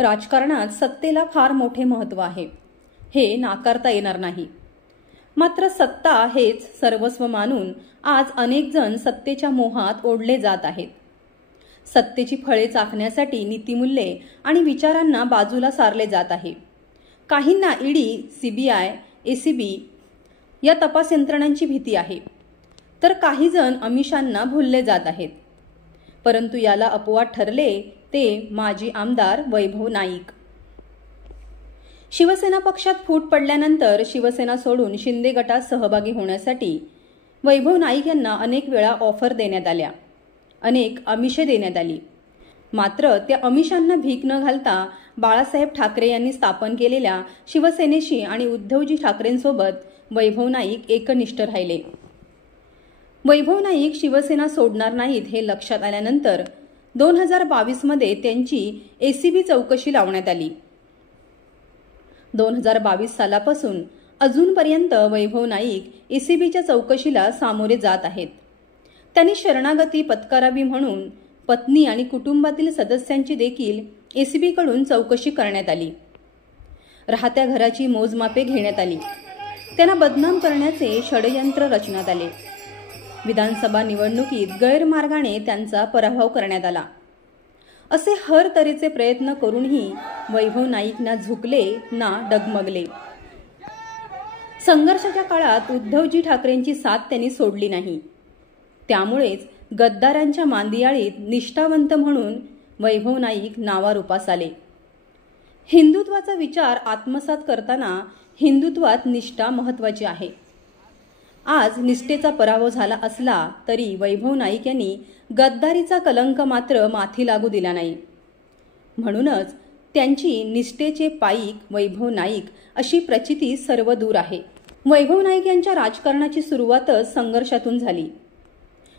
राजकारणात सत्तेला फार मोठे महत्त्व आहे, हे नाकारता येणार नाही. मात्र सत्ता हेच सर्वस्व मानून आज अनेक जण सत्तेच्या मोहात ओढले जात आहेत. सत्तेची फळे चाखण्यासाठी नीतिमूल्ये आणि विचारांना बाजूला सारले जात आहे. काहींना ईडी, सीबीआय, एसीबी या तपास यंत्रणांची भीती आहे, तर काही जण आमिषांना भुलले जात आहेत. परंतु याला अपवाद ठरले ते माजी आमदार वैभव नाईक. शिवसेना पक्षात फूट पडल्यानंतर शिवसेना सोडून शिंदे गटात सहभागी होण्यासाठी वैभव नाईक यांना अनेक वेळा ऑफर देण्यात आल्या, अनेक आमिषे देण्यात आली. मात्र त्या आमिषांना भीक न घालता बाळासाहेब ठाकरे यांनी स्थापन केलेल्या शिवसेनेशी आणि उद्धवजी ठाकरेंसोबत वैभव नाईक एकनिष्ठ राहिले. वैभव नाईक शिवसेना सोडणार नाहीत हे लक्षात आल्यानंतर 2022 मध्ये त्यांची एसीबी चौकशी लावण्यात आली. 2022 सालापासून अजूनपर्यंत वैभव नाईक एसीबीच्या चौकशीला सामोरे जात आहेत. त्यांनी शरणागती पत्करावी म्हणून पत्नी आणि कुटुंबातील सदस्यांची देखील एसीबीकडून चौकशी करण्यात आली. राहत्या घराची मोजमापे घेण्यात आली. त्यांना बदनाम करण्याचे षडयंत्र रचण्यात आले. विधानसभा निवडणुकीत गैरमार्गाने त्यांचा पराभव करण्यात आला. असे हर तऱ्हेचे प्रयत्न करूनही वैभव नाईक ना झुकले ना डगमगले. संघर्षाच्या काळात उद्धवजी ठाकरेंची साथ त्यांनी सोडली नाही. त्यामुळेच गद्दारांच्या मांदियाळीत निष्ठावंत म्हणून वैभव नाईक नावारूपास आले. हिंदुत्वाचा विचार आत्मसात करताना हिंदुत्वात निष्ठा महत्त्वाची आहे. आज निष्ठेचा पराभव झाला असला तरी वैभव नाईक यांनी गद्दारीचा कलंक मात्र माथी लागू दिला नाही. म्हणूनच त्यांची निष्ठेचे पाईक वैभव नाईक अशी प्रचिती सर्व दूर आहे. वैभव नाईक यांच्या राजकारणाची सुरुवातच संघर्षातून झाली.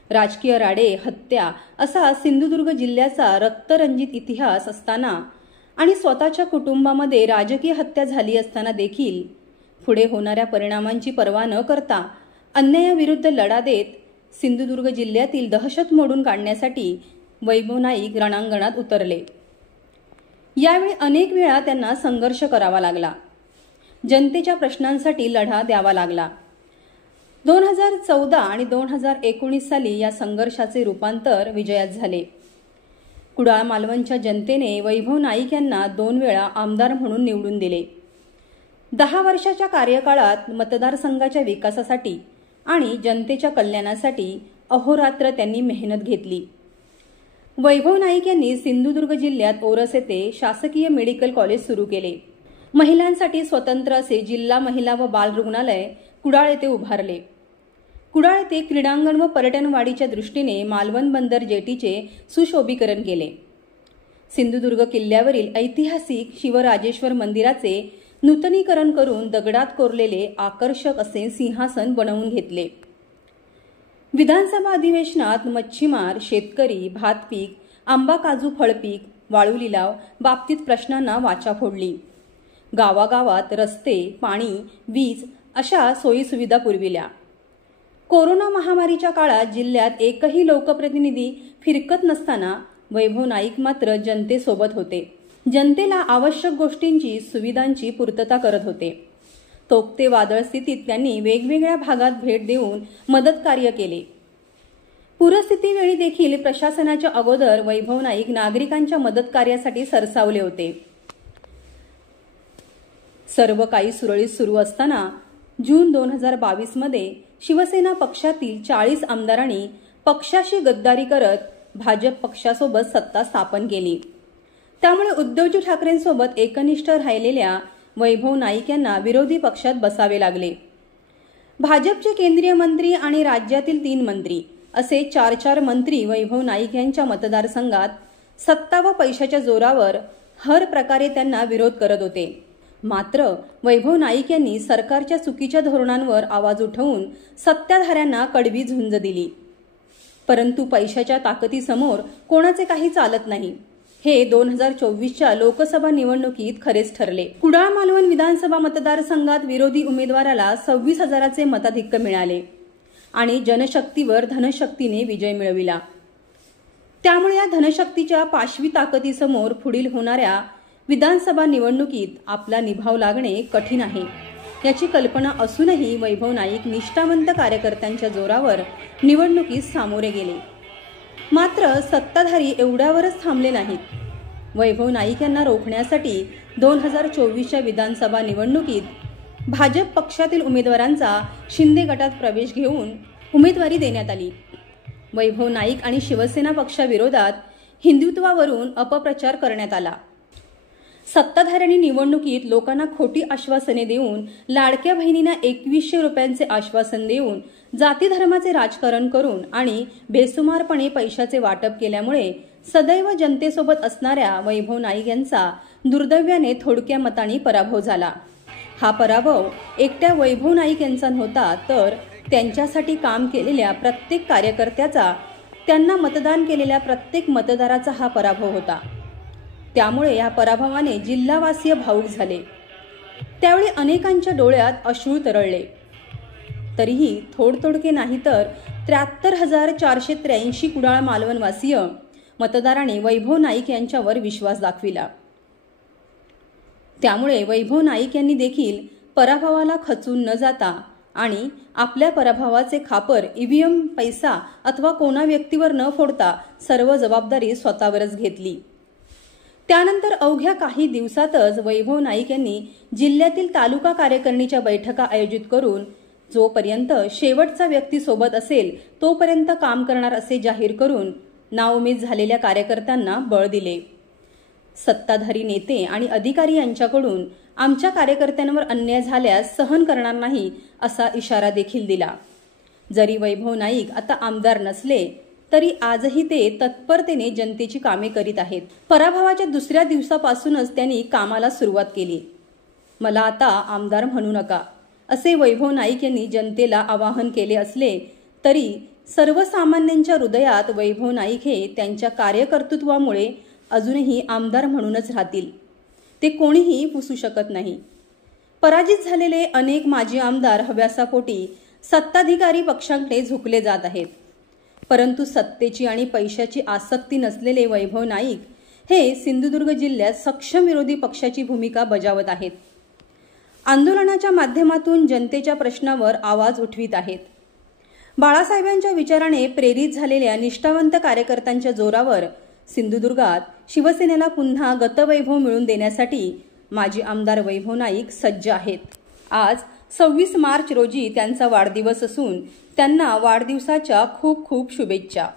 राजकीय राडे, हत्या असा सिंधुदुर्ग जिल्ह्याचा रक्तरंजित इतिहास असताना आणि स्वतःच्या कुटुंबामध्ये राजकीय हत्या झाली असताना देखील पुढे होणाऱ्या परिणामांची पर्वा न करता अन्यायाविरुद्ध लढा देत सिंधुदुर्ग जिल्ह्यातील दहशत मोडून काढण्यासाठी वैभव नाईक रणांगणात उतरले. यावेळी अनेक वेळा त्यांना संघर्ष करावा लागला. जनतेच्या प्रश्नांसाठी लढा द्यावा लागला. 2014 आणि 2019 साली या संघर्षाचे रूपांतर विजयात झाले. कुडाळ मालवणच्या जनतेने वैभव नाईक यांना 2 वेळा आमदार म्हणून निवडून दिले. 10 वर्षाच्या कार्यकाळात मतदारसंघाच्या विकासासाठी आणि जनतेच्या कल्याणासाठी अहोरात्र त्यांनी मेहनत घेतली. वैभव नाईक यांनी सिंधुदुर्ग जिल्ह्यात ओरस येथे शासकीय मेडिकल कॉलेज सुरू केले. महिलांसाठी स्वतंत्र असे जिल्हा महिला व बाल रुग्णालय कुडाळ येथे उभारले. कुडाळ येथे क्रीडांगण व पर्यटनवाढीच्या दृष्टीने मालवण बंदर जेटीचे सुशोभीकरण केले. सिंधुदुर्ग किल्ल्यावरील ऐतिहासिक शिवराजेश्वर मंदिराचे नूतनीकरण करून दगडात कोरलेले आकर्षक असे सिंहासन बनवून घेतले. विधानसभा अधिवेशनात मच्छीमार, शेतकरी, भातपीक, आंबा काजू फळपीक, वाळू लिलाव बाबतीत प्रश्नांना वाचा फोडली. गावागावात रस्ते, पाणी, वीज अशा सोयीसुविधा पुरविल्या. कोरोना महामारीच्या काळात जिल्ह्यात एकही लोकप्रतिनिधी फिरकत नसताना वैभव नाईक मात्र जनतेसोबत होते. जनतेला आवश्यक गोष्टींची, सुविधांची पूर्तता करत होते. तोक्ते वादळ स्थितीत त्यांनी वेगवेगळ्या भागात भेट देऊन मदत कार्य केले. पूरस्थितीवेळी देखील प्रशासनाच्या अगोदर वैभव नाईक नागरिकांच्या मदत कार्यासाठी सरसावले होते. सर्व काही सुरळीत सुरू असताना जून 2022 मध्ये शिवसेना पक्षातील 40 आमदारांनी पक्षाशी गद्दारी करत भाजप पक्षासोबत सत्ता स्थापन केली. त्यामुळे उद्धवजी ठाकरेंसोबत एकनिष्ठ राहिलेल्या वैभव नाईक यांना विरोधी पक्षात बसावे लागले. भाजपचे केंद्रीय मंत्री आणि राज्यातील 3 मंत्री असे 4 मंत्री वैभव नाईक यांच्या मतदारसंघात सत्ता व पैशाच्या जोरावर हर प्रकारे त्यांना विरोध करत होते. मात्र वैभव नाईक यांनी सरकारच्या चुकीच्या धोरणांवर आवाज उठवून सत्ताधाऱ्यांना कडवी झुंज दिली. परंतु पैशाच्या ताकदीसमोर कोणाचे काही चालत नाही, हे 2024च्या लोकसभा निवडणुकीत खरेच ठरले. कुडाळ मालवण विधानसभा मतदारसंघात विरोधी उमेदवाराला 26,000चे मताधिक्य मिळाले आणि जनशक्तीवर धनशक्तीने विजय मिळविला. त्यामुळे या धनशक्तीच्या पाशवी ताकदीसमोर पुढील होणाऱ्या विधानसभा निवडणुकीत आपला निभाव लागणे कठीण आहे याची कल्पना असूनही वैभव नाईक निष्ठावंत कार्यकर्त्यांच्या जोरावर निवडणुकीत सामोरे गेले. मात्र सत्ताधारी एवढ्यावरच थांबले नाहीत. वैभव नाईक यांना रोखण्यासाठी 2024च्या विधानसभा निवडणुकीत भाजप पक्षातील उमेदवारांचा शिंदे गटात प्रवेश घेऊन उमेदवारी देण्यात आली. वैभव नाईक आणि शिवसेना पक्षाविरोधात हिंदुत्वावरून अपप्रचार करण्यात आला. सत्ताधाऱ्यांनी निवडणुकीत लोकांना खोटी आश्वासने देऊन, लाडक्या बहिणींना 2100 रुपयांचे आश्वासन देऊन, जाती धर्माचे राजकारण करून आणि बेसुमारपणे पैशाचे वाटप केल्यामुळे सदैव जनतेसोबत असणाऱ्या वैभव नाईक यांचा दुर्दैवाने थोडक्या मतांनी पराभव झाला. हा पराभव एकट्या वैभव नाईक यांचा नव्हता, तर त्यांच्यासाठी काम केलेल्या प्रत्येक कार्यकर्त्याचा, त्यांना मतदान केलेल्या प्रत्येक मतदाराचा हा पराभव होता. त्यामुळे या पराभवाने जिल्हावासीय भावूक झाले. त्यावेळी अनेकांच्या डोळ्यात अश्रू तरळले. तरीही थोडके नाही तर 73,483 कुडाळ मालवणवासीय मतदारांनी वैभव नाईक यांच्यावर विश्वास दाखविला. त्यामुळे वैभव नाईक यांनी देखील पराभवाला खचून न जाता आणि आपल्या पराभवाचे खापर ईव्हीएम, पैसा अथवा कोणा व्यक्तीवर न फोडता सर्व जबाबदारी स्वतःवरच घेतली. त्यानंतर अवघ्या काही दिवसातच वैभव नाईक यांनी जिल्ह्यातील तालुका कार्यकारिणीच्या बैठका आयोजित करून जोपर्यंत शेवटचा व्यक्ती सोबत असेल तोपर्यंत काम करणार असे जाहीर करून नाउमेद झालेल्या कार्यकर्त्यांना बळ दिले. सत्ताधारी नेते आणि अधिकारी यांच्याकडून आमच्या कार्यकर्त्यांवर अन्याय झाल्यास सहन करणार नाही असा इशारा देखील दिला. जरी वैभव नाईक आता आमदार नसले तरी आजही ते तत्परतेने जनतेची कामे करीत आहेत. पराभवाच्या दुसऱ्या दिवसापासूनच त्यांनी कामाला सुरुवात केली. मला आता आमदार म्हणू नका असे वैभव नाईक यांनी जनतेला आवाहन केले असले तरी सर्वसामान्यांच्या हृदयात वैभव नाईक हे त्यांच्या कार्यकर्तृत्वामुळे अजूनही आमदार म्हणूनच राहतील. ते कोणीही पुसू शकत नाही. पराजित झालेले अनेक माजी आमदार हव्यासापोटी सत्ताधिकारी पक्षांकडे झुकले जात आहेत. परंतु सत्तेची आणि पैशाची आसक्ती नसलेले वैभव नाईक हे सिंधुदुर्ग जिल्ह्यात सक्षम विरोधी पक्षाची भूमिका बजावत आहेत. आंदोलनाच्या माध्यमातून जनतेच्या प्रश्नावर आवाज उठवित आहेत. बाळासाहेबांच्या विचाराने प्रेरित झालेल्या निष्ठावंत कार्यकर्त्यांच्या जोरावर सिंधुदुर्गात शिवसेनेला पुन्हा गतवैभव मिळवून देण्यासाठी माजी आमदार वैभव नाईक सज्ज आहेत. आज 26 मार्च रोजी त्यांचा वाढदिवस असून त्यांना वाढदिवसाच्या खूप खूप शुभेच्छा.